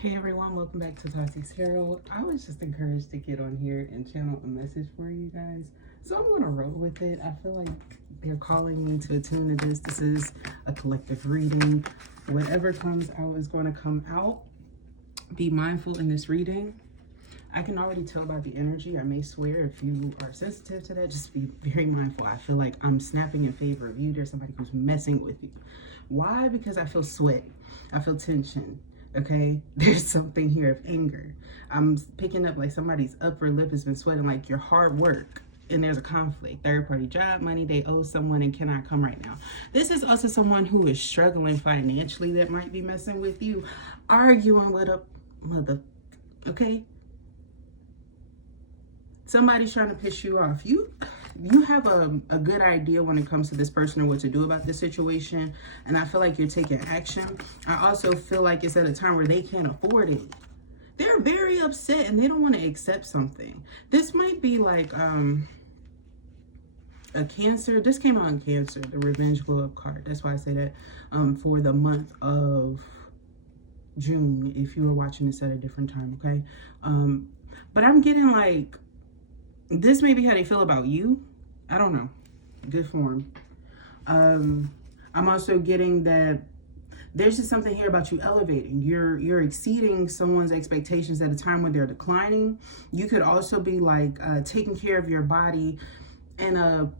Hey everyone, welcome back to Toxic Tarot. I was just encouraged to get on here and channel a message for you guys. So I'm going to roll with it. I feel like they're calling me to attune to this. This is a collective reading. Whatever comes out is going to come out. Be mindful in this reading. I can already tell by the energy. I may swear if you are sensitive to that, just be very mindful. I feel like I'm snapping in favor of you. There's somebody who's messing with you. Why? Because I feel sweat. I feel tension. Okay, there's something here of anger. I'm picking up like somebody's upper lip has been sweating, like your hard work, and there's a conflict. Third party job, money they owe someone and cannot come right now. This is also someone who is struggling financially that might be messing with you, arguing with a mother. Okay, somebody's trying to piss you off. You have a good idea when it comes to this person or what to do about this situation. And I feel like you're taking action. I also feel like it's at a time where they can't afford it. They're very upset and they don't want to accept something. This might be like a Cancer. This came out in Cancer, the Revenge Glow Up card. That's why I say that for the month of June, if you were watching this at a different time, okay? But I'm getting like, this may be how they feel about you. I don't know. Good form. I'm also getting that there's just something here about you elevating. You're exceeding someone's expectations at a time when they're declining. You could also be like taking care of your body in a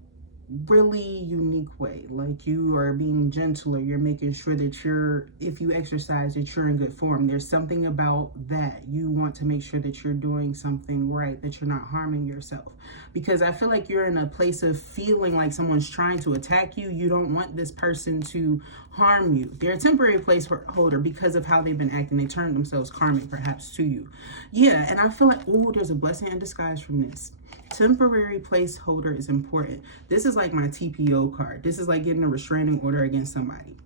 really unique way. Like you are being gentler. You're making sure that if you exercise, that you're in good form. There's something about that. You want to make sure that you're doing something right, that you're not harming yourself. Because I feel like you're in a place of feeling like someone's trying to attack you. You don't want this person to harm you. They're a temporary placeholder because of how they've been acting. They turned themselves karmic perhaps to you. Yeah, and I feel like, oh, there's a blessing in disguise from this. Temporary placeholder is important. This is like my TPO card. This is like getting a restraining order against somebody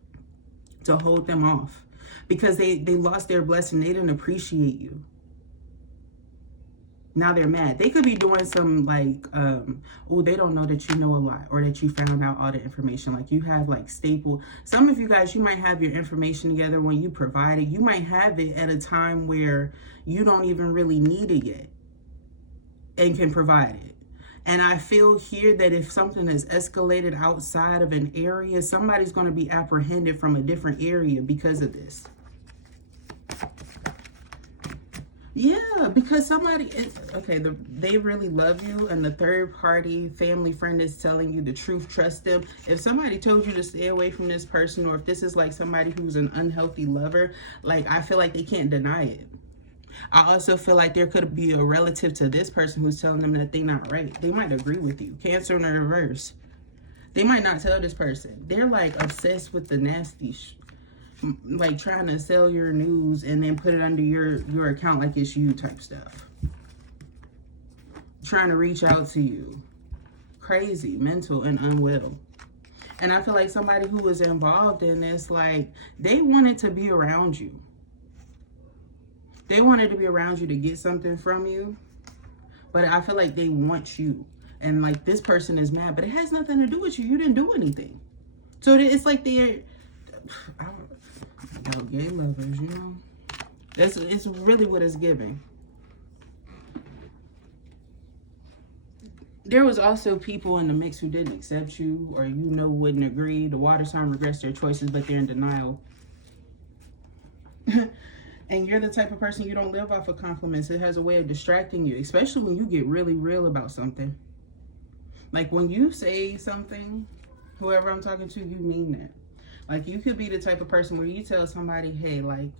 to hold them off because they lost their blessing. They didn't appreciate you. Now they're mad. They could be doing some like, oh, they don't know that you know a lot or that you found out all the information. Like you have like staple. Some of you guys, you might have your information together when you provide it. You might have it at a time where you don't even really need it yet and can provide it. And I feel here that if something is escalated outside of an area, somebody's going to be apprehended from a different area because of this. Yeah, because somebody is, okay, they really love you and the third party family friend is telling you the truth, trust them. If somebody told you to stay away from this person, or if this is like somebody who's an unhealthy lover, like I feel like they can't deny it. I also feel like there could be a relative to this person who's telling them that they're not right. They might agree with you. Cancer in the reverse. They might not tell this person. They're like obsessed with the nasty like trying to sell your news and then put it under your account like it's you type stuff. Trying to reach out to you. Crazy, mental, and unwell. And I feel like somebody who was involved in this, like, they wanted to be around you. They wanted to be around you to get something from you. But I feel like they want you. And like this person is mad, but it has nothing to do with you. You didn't do anything. So it's like they're, I don't know, gay lovers, you know. It's really what it's giving. There was also people in the mix who didn't accept you or wouldn't agree. The water sign regrets their choices, but they're in denial. And you're the type of person, you don't live off of compliments. It has a way of distracting you, especially when you get really real about something. Like when you say something, whoever I'm talking to, you mean that. Like you could be the type of person where you tell somebody, hey, like,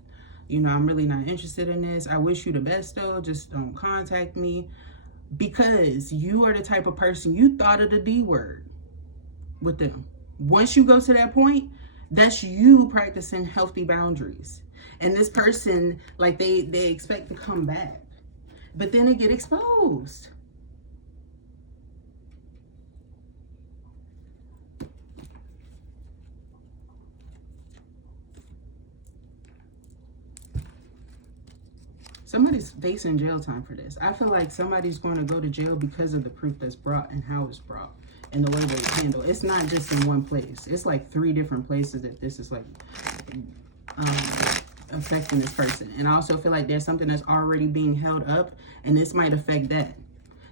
I'm really not interested in this. I wish you the best though. Just don't contact me. Because you are the type of person, you thought of the D word with them. Once you go to that point, that's you practicing healthy boundaries. And this person, like they expect to come back, but then they get exposed. Somebody's facing jail time for this. I feel like somebody's going to go to jail because of the proof that's brought and how it's brought and the way they handle. It's not just in one place. It's like 3 different places that this is like affecting this person. And I also feel like there's something that's already being held up, and this might affect that.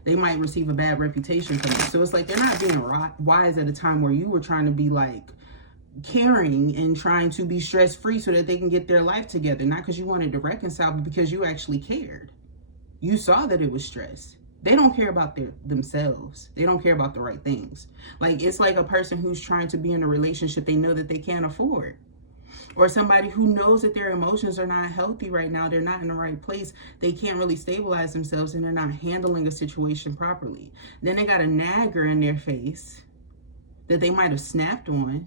They might receive a bad reputation from it. So it's like they're not being wise at a time where you were trying to be like caring and trying to be stress-free so that they can get their life together. Not because you wanted to reconcile, but because you actually cared. You saw that it was stress. They don't care about themselves. They don't care about the right things. Like, it's like a person who's trying to be in a relationship they know that they can't afford. Or somebody who knows that their emotions are not healthy right now. They're not in the right place. They can't really stabilize themselves, and they're not handling a situation properly. Then they got a nagger in their face that they might have snapped on.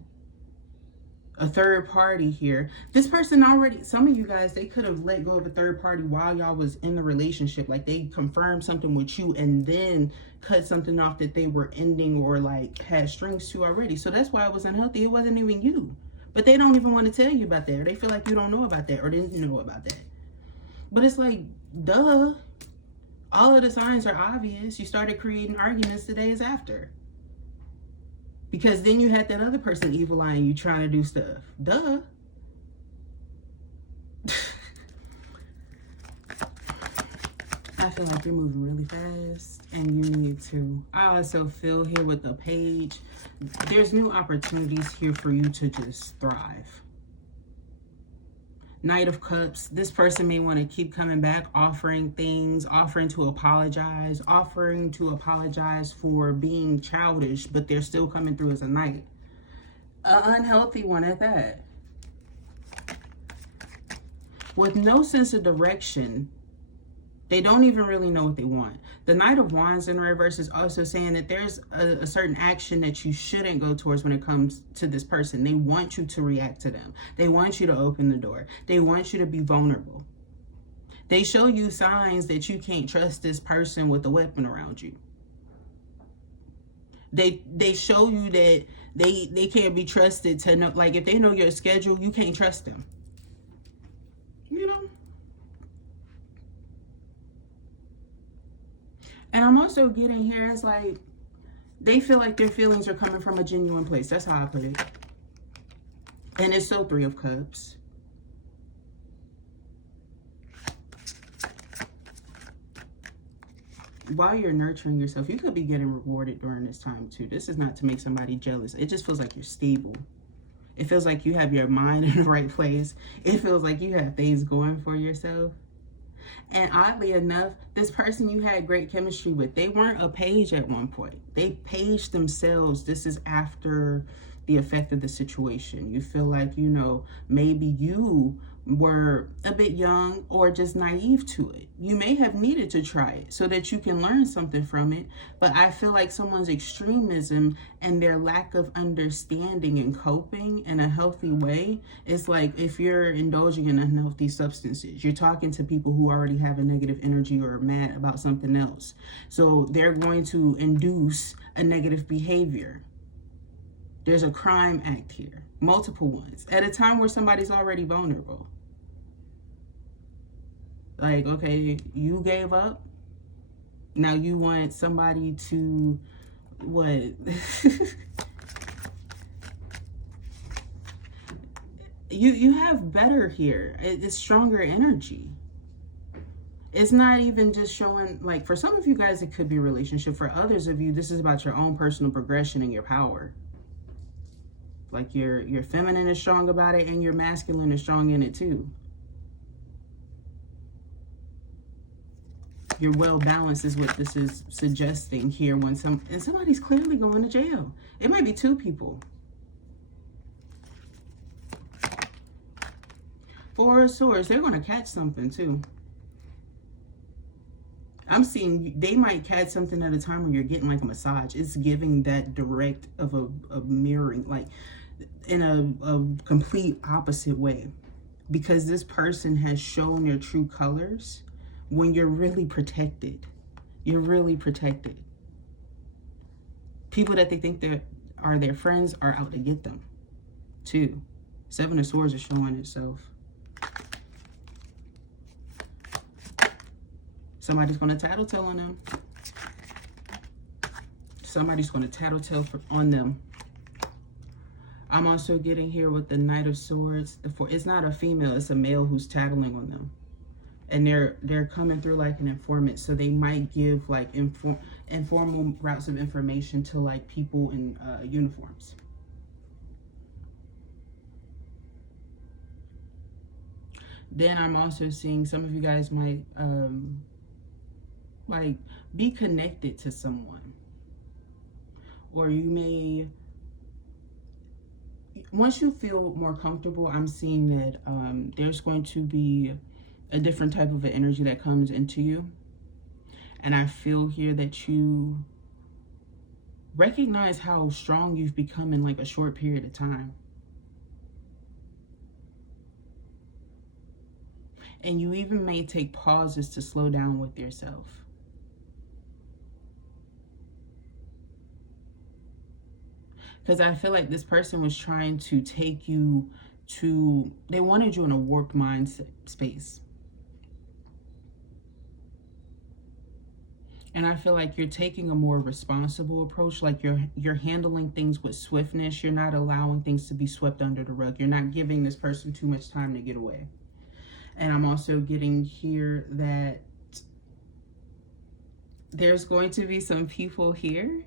A third party here. This person already, some of you guys, they could have let go of a third party while y'all was in the relationship. Like, they confirmed something with you and then cut something off that they were ending or like had strings to already. So that's why it was unhealthy. It wasn't even you. But they don't even want to tell you about that. Or they feel like you don't know about that or didn't know about that. But it's like, duh. All of the signs are obvious. You started creating arguments the days after. Because then you had that other person evil eyeing you trying to do stuff. Duh. I feel like you're moving really fast and you need to. I also feel here with the page, there's new opportunities here for you to just thrive. Knight of Cups, this person may want to keep coming back, offering things, offering to apologize for being childish, but they're still coming through as a knight. An unhealthy one at that. With no sense of direction, they don't even really know what they want. The Knight of Wands in reverse is also saying that there's a certain action that you shouldn't go towards when it comes to this person. They want you to react to them. They want you to open the door. They want you to be vulnerable. They show you signs that you can't trust this person with a weapon around you. They show you that they can't be trusted to know, like if they know your schedule, you can't trust them. You know? And I'm also getting here, it's like, they feel like their feelings are coming from a genuine place. That's how I put it. And it's so 3 of Cups. While you're nurturing yourself, you could be getting rewarded during this time too. This is not to make somebody jealous. It just feels like you're stable. It feels like you have your mind in the right place. It feels like you have things going for yourself. And oddly enough, this person you had great chemistry with, they weren't a page at one point. They paged themselves. This is after the effect of the situation. You feel like, you know, maybe you were a bit young or just naive to it. You may have needed to try it so that you can learn something from it. But I feel like someone's extremism and their lack of understanding and coping in a healthy way is like if you're indulging in unhealthy substances, you're talking to people who already have a negative energy or are mad about something else. So they're going to induce a negative behavior. There's a crime act here, multiple ones, at a time where somebody's already vulnerable. Like, okay, you gave up. Now you want somebody to, what? you have better here. It's stronger energy. It's not even just showing, like, for some of you guys, it could be a relationship. For others of you, this is about your own personal progression and your power. Like your feminine is strong about it and your masculine is strong in it too. You're well balanced is what this is suggesting here when somebody's clearly going to jail. It might be 2 people. 4 of Swords, they're going to catch something too. I'm seeing they might catch something at a time when you're getting like a massage. It's giving that direct of a mirroring, like in a complete opposite way, because this person has shown their true colors when you're really protected. You're really protected. People that they think that are their friends are out to get them too. 7 of Swords is showing itself. Somebody's going to tattletale on them. Somebody's going to tattletale on them. I'm also getting here with the Knight of Swords. It's not a female, it's a male who's tattling on them. And they're coming through like an informant. So they might give like informal routes of information to like people in uniforms. Then I'm also seeing some of you guys might like be connected to someone. Or you may, once you feel more comfortable, I'm seeing that there's going to be a different type of energy that comes into you. And I feel here that you recognize how strong you've become in like a short period of time. And you even may take pauses to slow down with yourself. Because I feel like this person was trying to take you to, they wanted you in a warped mind space. And I feel like you're taking a more responsible approach, like you're handling things with swiftness. You're not allowing things to be swept under the rug. You're not giving this person too much time to get away. And I'm also getting here that there's going to be some people here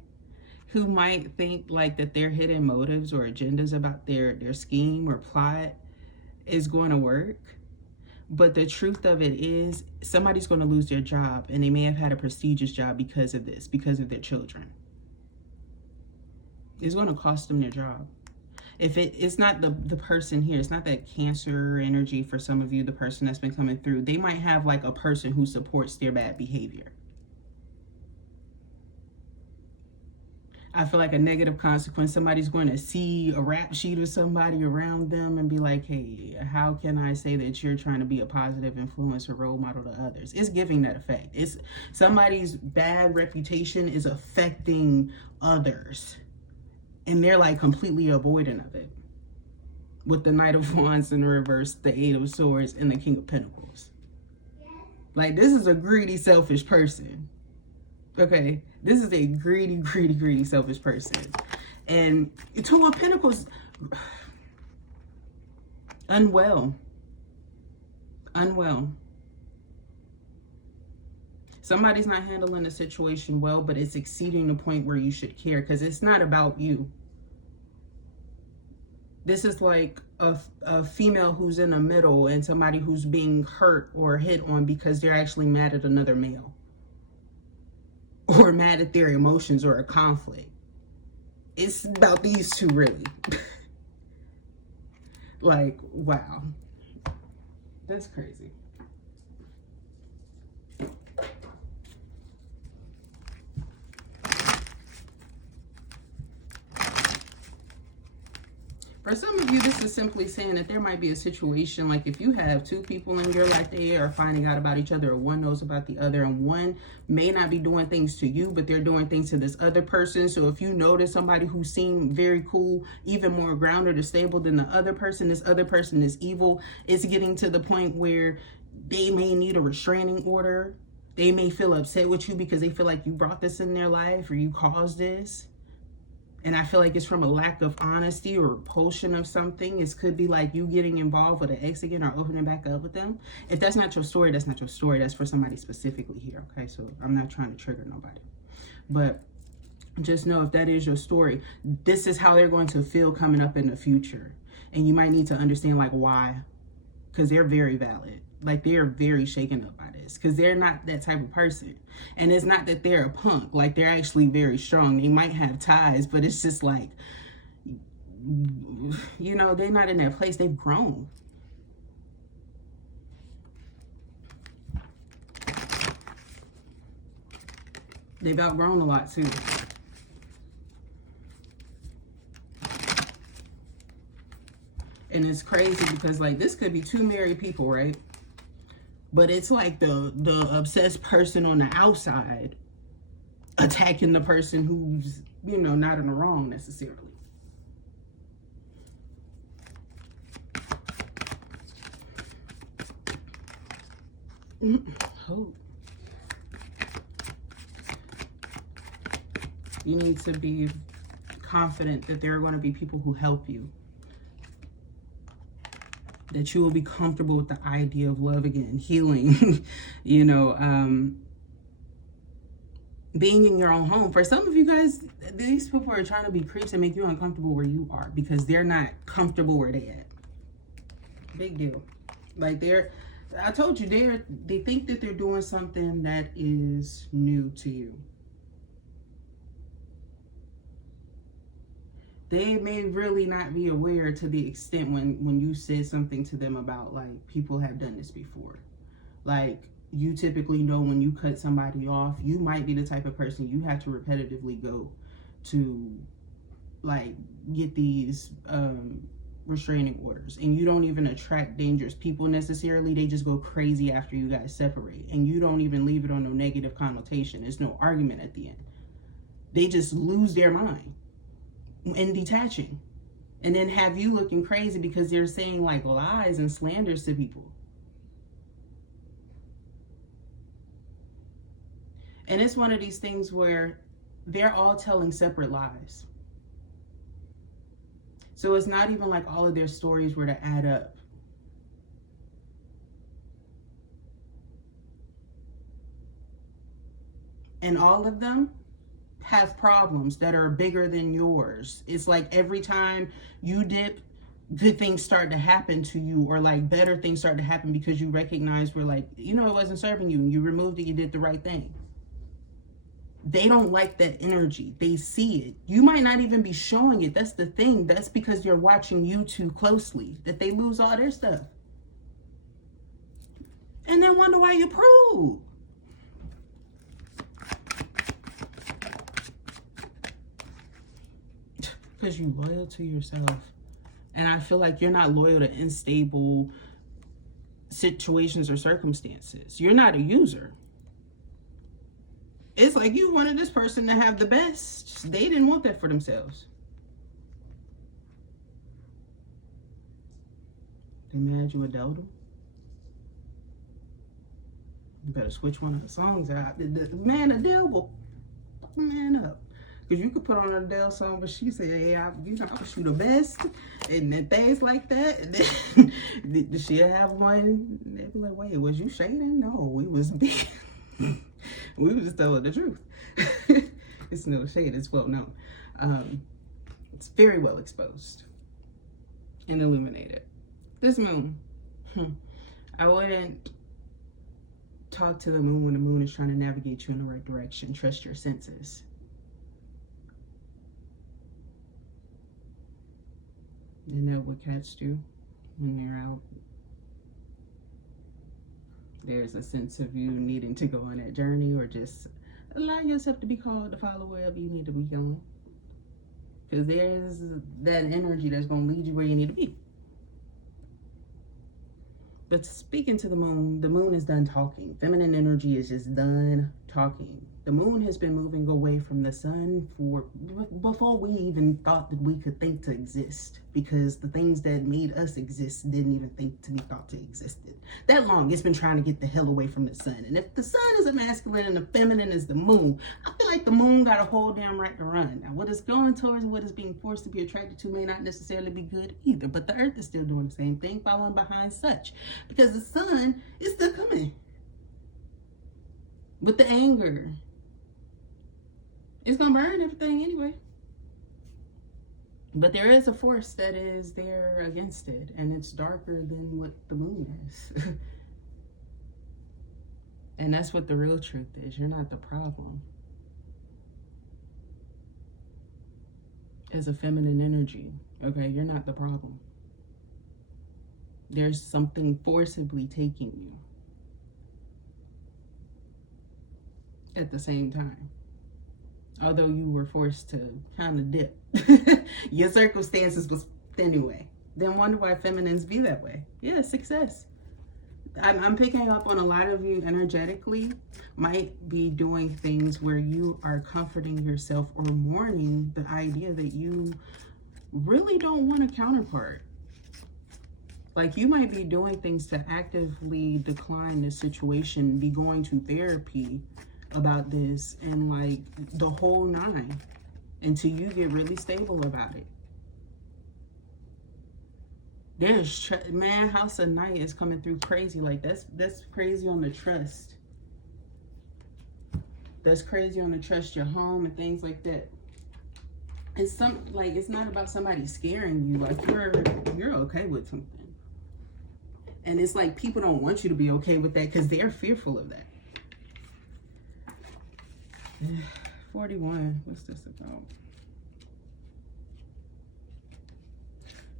who might think like that their hidden motives or agendas about their scheme or plot is going to work. But the truth of it is somebody's going to lose their job, and they may have had a prestigious job because of this, because of their children. It's going to cost them their job. If it's not the person here, it's not that Cancer energy for some of you, the person that's been coming through, they might have like a person who supports their bad behavior. I feel like a negative consequence, somebody's going to see a rap sheet of somebody around them and be like, hey, how can I say that you're trying to be a positive influence or role model to others? It's giving that effect. It's somebody's bad reputation is affecting others. And they're like completely avoidant of it. With the Knight of Wands in reverse, the Eight of Swords, and the King of Pentacles. Like, this is a greedy, selfish person. Okay? This is a greedy, greedy, greedy, selfish person. And Two of Pentacles, unwell. Unwell. Somebody's not handling the situation well, but it's exceeding the point where you should care, because it's not about you. This is like a female who's in the middle and somebody who's being hurt or hit on because they're actually mad at another male. Or mad at their emotions or a conflict. It's about these two, really. Like, wow. That's crazy. For some of you, this is simply saying that there might be a situation, like if you have two people in your life, they are finding out about each other, or one knows about the other, and one may not be doing things to you, but they're doing things to this other person. So if you notice somebody who seemed very cool, even more grounded or stable than the other person, this other person is evil, it's getting to the point where they may need a restraining order. They may feel upset with you because they feel like you brought this in their life or you caused this. And I feel like it's from a lack of honesty or repulsion of something. It could be like you getting involved with an ex again or opening back up with them. If that's not your story, that's not your story. That's for somebody specifically here, okay? So I'm not trying to trigger nobody. But just know if that is your story, this is how they're going to feel coming up in the future. And you might need to understand like why. Because they're very valid. Like they're very shaken up by this because they're not that type of person. And it's not that they're a punk. Like they're actually very strong. They might have ties, but it's just like, you know, they're not in that place. They've grown. They've outgrown a lot too. And it's crazy because like this could be two married people, right? But it's like the obsessed person on the outside attacking the person who's, you know, not in the wrong necessarily. Oh. You need to be confident that there are going to be people who help you. That you will be comfortable with the idea of love again, healing, you know, being in your own home. For some of you guys, these people are trying to be creeps and make you uncomfortable where you are because they're not comfortable where they at. Big deal. Like I told you, they think that they're doing something that is new to you. They may really not be aware to the extent when you said something to them about, like, people have done this before. Like, you typically know when you cut somebody off, you might be the type of person you have to repetitively go to, like, get these restraining orders. And you don't even attract dangerous people necessarily. They just go crazy after you guys separate. And you don't even leave it on no negative connotation. There's no argument at the end. They just lose their mind and detaching, and then have you looking crazy because they're saying like lies and slanders to people. And it's one of these things where they're all telling separate lies. So it's not even like all of their stories were to add up. And all of them have problems that are bigger than yours. It's like every time you dip, good things start to happen to you, or like better things start to happen because you recognize where, like, you know, it wasn't serving you and you removed it, you did the right thing. They don't like that energy. They see it. You might not even be showing it. That's the thing. That's because you're watching you too closely, that they lose all their stuff. And then wonder why you prove. Because you're loyal to yourself. And I feel like you're not loyal to unstable situations or circumstances. You're not a user. It's like you wanted this person to have the best. They didn't want that for themselves. They mad you Adele them? You better switch one of the songs out. Man, Adele will fuck man up. Because you could put on an Adele song, but she said, yeah, I wish you the best. And then things like that. And then she'll have one. They'll be like, wait, was you shading? No, we was being... we were just telling the truth. It's no shade. It's well known. It's very well exposed and illuminated. This moon, I wouldn't talk to the moon when the moon is trying to navigate you in the right direction. Trust your senses. Isn't that what cats do when they're out? There's a sense of you needing to go on that journey, or just allow yourself to be called to follow wherever you need to be going. Because there's that energy that's going to lead you where you need to be. But speaking to the moon is done talking. Feminine energy is just done talking. The moon has been moving away from the sun before we even thought that we could think to exist, because the things that made us exist didn't even think to be thought to existed. That long, it's been trying to get the hell away from the sun. And if the sun is a masculine and the feminine is the moon, I feel like the moon got a whole damn right to run. Now, what it's going towards, what it's being forced to be attracted to may not necessarily be good either, but the earth is still doing the same thing, following behind such, because the sun is still coming with the anger. It's gonna burn everything anyway. But there is a force that is there against it, and it's darker than what the moon is. And that's what the real truth is. You're not the problem. As a feminine energy, okay, you're not the problem. There's something forcibly taking you at the same time. Although you were forced to kind of dip. Your circumstances was anyway. Then wonder why feminines be that way. Yeah, success. I'm picking up on a lot of you energetically might be doing things where you are comforting yourself or mourning the idea that you really don't want a counterpart. Like, you might be doing things to actively decline the situation, be going to therapy about this, and like the whole nine. until you get really stable about it. There's man, House of Night is coming through crazy. Like that's crazy on the trust. That's crazy on the trust your home and things like that. It's it's not about somebody scaring you. Like you're okay with something. And it's like people don't want you to be okay with that because they're fearful of that. 41. What's this about?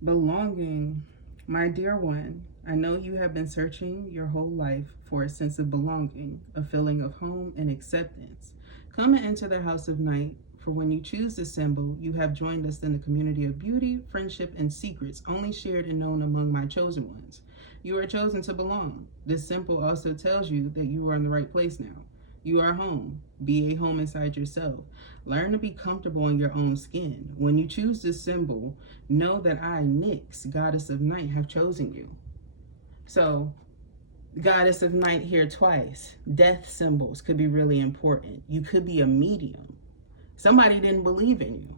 Belonging. My dear one, I know you have been searching your whole life for a sense of belonging, a feeling of home and acceptance. Come and enter the House of Night, for when you choose this symbol, you have joined us in the community of beauty, friendship, and secrets only shared and known among my chosen ones. You are chosen to belong. This symbol also tells you that you are in the right place now. You are home. Be a home inside yourself. Learn to be comfortable in your own skin. When you choose this symbol, know that I, Nyx, Goddess of Night, have chosen you. So, Goddess of Night here twice. Death symbols could be really important. You could be a medium. Somebody didn't believe in you,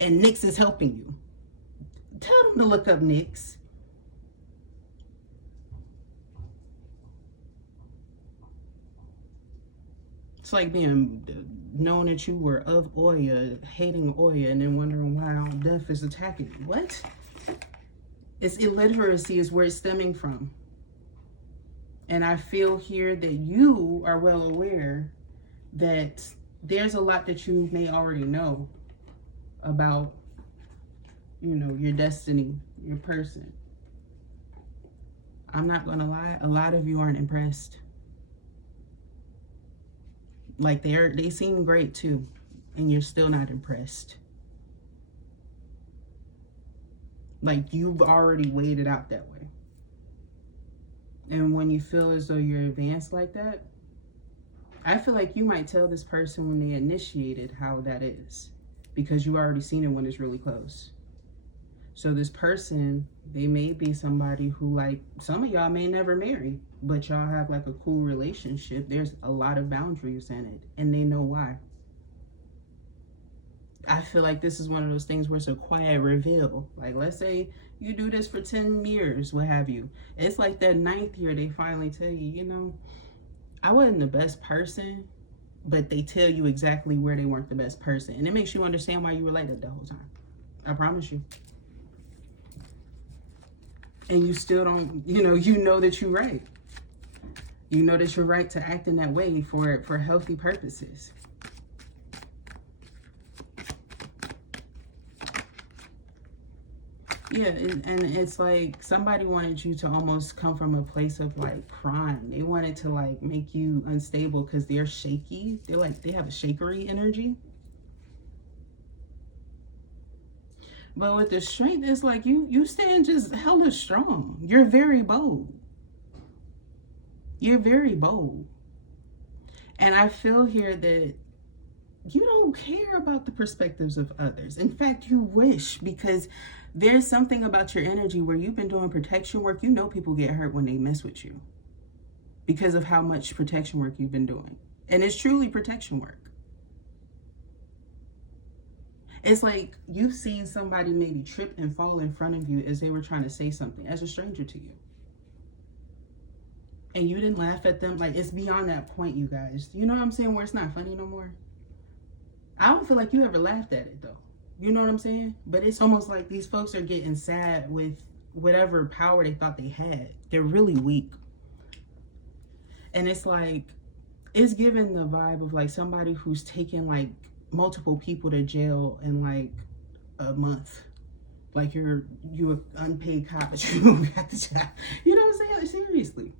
and Nyx is helping you. Tell them to look up Nyx. It's like being known that you were of Oya, hating Oya, and then wondering why death is attacking you. What? It's illiteracy is where it's stemming from. And I feel here that you are well aware that there's a lot that you may already know about, your destiny, your person. I'm not gonna lie, a lot of you aren't impressed. Like they seem great too, and you're still not impressed. Like you've already weighed it out that way. And when you feel as though you're advanced like that, I feel like you might tell this person when they initiated how that is, because you've already seen it when it's really close. So this person, they may be somebody who, like, some of y'all may never marry, but y'all have like a cool relationship. There's a lot of boundaries in it, and they know why. I feel like this is one of those things where it's a quiet reveal. Like, let's say you do this for 10 years, what have you. It's like that 9th year, they finally tell you, I wasn't the best person, but they tell you exactly where they weren't the best person. And it makes you understand why you were like that the whole time. I promise you. And you still don't, you know that you're right. You know that you're right to act in that way for healthy purposes. Yeah, and it's like somebody wanted you to almost come from a place of like crime. They wanted to like make you unstable because they're shaky. They have a shakery energy. But with the strength, it's like you stand just hella strong. You're very bold. You're very bold. And I feel here that you don't care about the perspectives of others. In fact, you wish, because there's something about your energy where you've been doing protection work. You know people get hurt when they mess with you because of how much protection work you've been doing. And it's truly protection work. It's like you've seen somebody maybe trip and fall in front of you as they were trying to say something as a stranger to you. And you didn't laugh at them. Like, it's beyond that point, you guys. You know what I'm saying? Where it's not funny no more. I don't feel like you ever laughed at it, though. You know what I'm saying? But it's almost like these folks are getting sad with whatever power they thought they had. They're really weak. And it's like, it's giving the vibe of like somebody who's taken like multiple people to jail in like a month. Like you're an unpaid cop, but you don't got the job. You know what I'm saying? Seriously.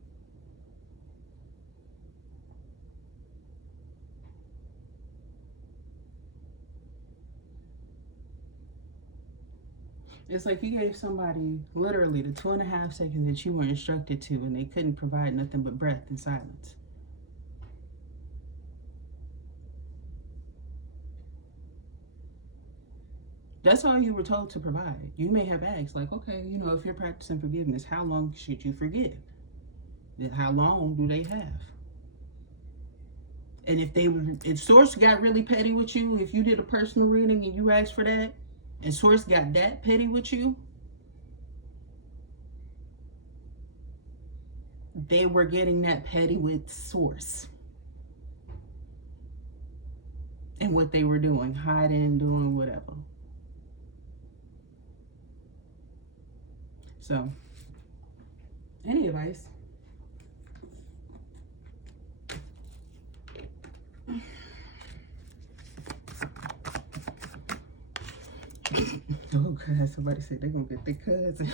It's like you gave somebody literally the 2.5 seconds that you were instructed to, and they couldn't provide nothing but breath and silence. That's all you were told to provide. You may have asked, like, okay, if you're practicing forgiveness, how long should you forgive? How long do they have? And if Source got really petty with you, if you did a personal reading and you asked for that, and Source got that petty with you, they were getting that petty with Source. And what they were doing, hiding, doing whatever. So, any advice? Oh God, somebody said they're gonna get their cousin.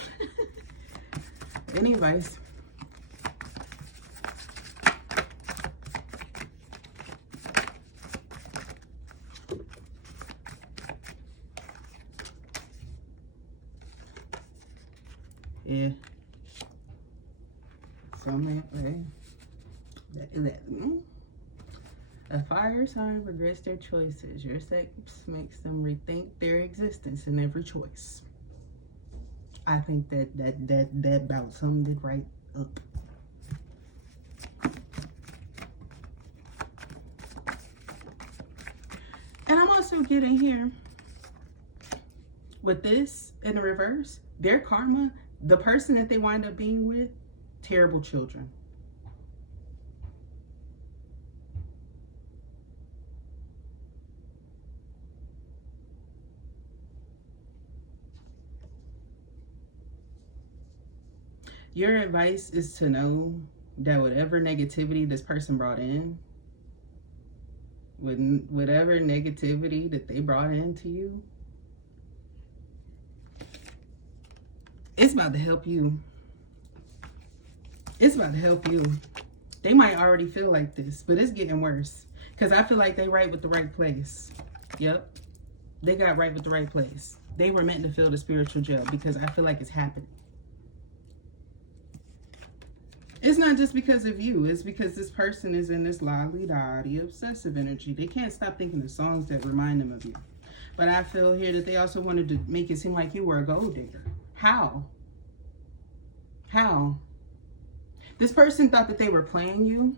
Any advice? Yeah. So a fire sign regrets their choices. Your sex makes them rethink their existence in every choice. I think that about summed it right up. And I'm also getting here with this in the reverse, their karma, the person that they wind up being with, terrible children. Your advice is to know that whatever negativity this person brought in, whatever negativity that they brought into you, it's about to help you. It's about to help you. They might already feel like this, but it's getting worse. Because I feel like they right with the right place. Yep. They got right with the right place. They were meant to feel the spiritual gel because I feel like it's happening. It's not just because of you. It's because this person is in this la-di-da-di obsessive energy. They can't stop thinking of songs that remind them of you. But I feel here that they also wanted to make it seem like you were a gold digger. How? How? This person thought that they were playing you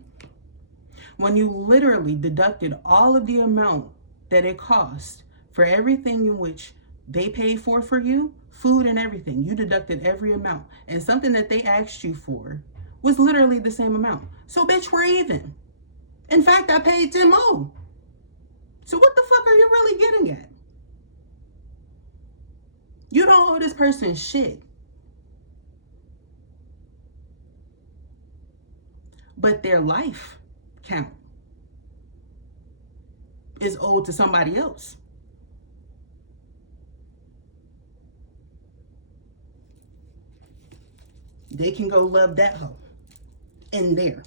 when you literally deducted all of the amount that it cost for everything in which they paid for you, food and everything. You deducted every amount. And something that they asked you for was literally the same amount. So bitch, we're even. In fact, I paid 10 more. So what the fuck are you really getting at? You don't owe this person shit. But their life count is owed to somebody else. They can go love that hoe in there.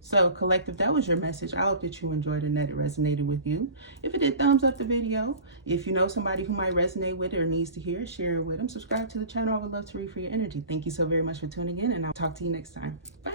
So collective, that was your message. I hope that you enjoyed and that it resonated with you. If it did, thumbs up the video. If you know somebody who might resonate with it or needs to hear it, share it with them. Subscribe to the channel. I would love to read for your energy. Thank you so very much for tuning in, and I'll talk to you next time. Bye.